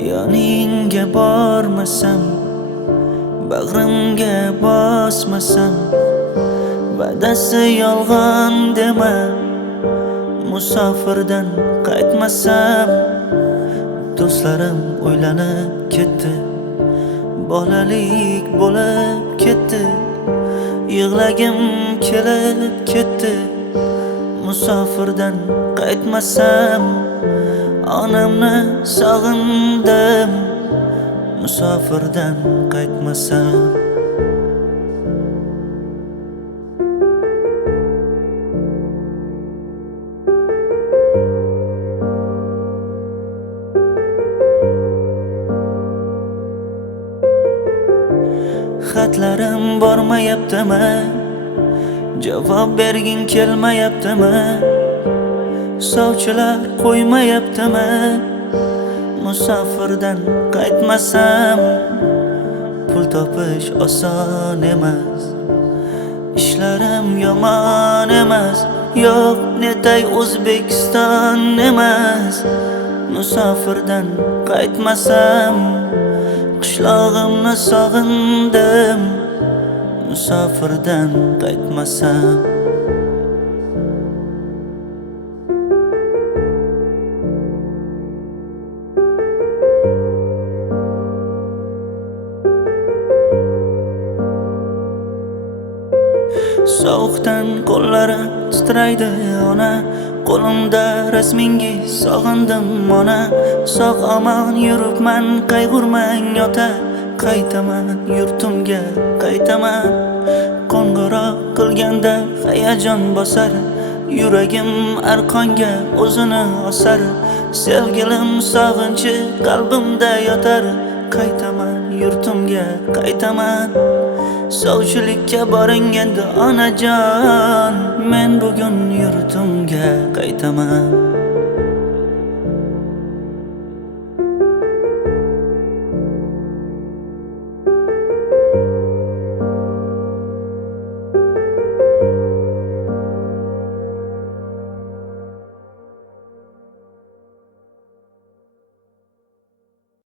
Yoningga bormasam, bag'rimga bosmasam, va'dasi yolg'on dema. Musofirdan qaytmasam, do'stlarim o'ylanib ketdi, bolalik bo'lib ketdi, yig'lagim kelib ketdi. Musofirdan qaytmasam, onamni sog'indim. Musofirdan qaytmasam. Xatlarim bormayaptimi? Javob berging kelmayaptimi? Sovchilar qo'ymayaptimi? Musofirdan qaytmasam, pul topish oson emas, ishlarim yomon emas. Yo'q, netay O'zbekiston emas. Musofirdan qaytmasam, qishlog'imni sog'indim. Musofirdan qaytmasam. Sovuqdan qo'llarim titraydi ona, qo'limda rasmingiz sog'indim ona. Sog' omon yuribman, qayg'urmang ota, qaytaman yurtimga qaytaman. Qo'ng'iroq qilganda hayajon bosar, yuragim arqonga o'zini osar. Sevgilim sog'inchi qalbimda yotar, qaytaman yurtimga qaytaman. Sovchilikka boringanda onajon, men bugun yurtimga qaytaman.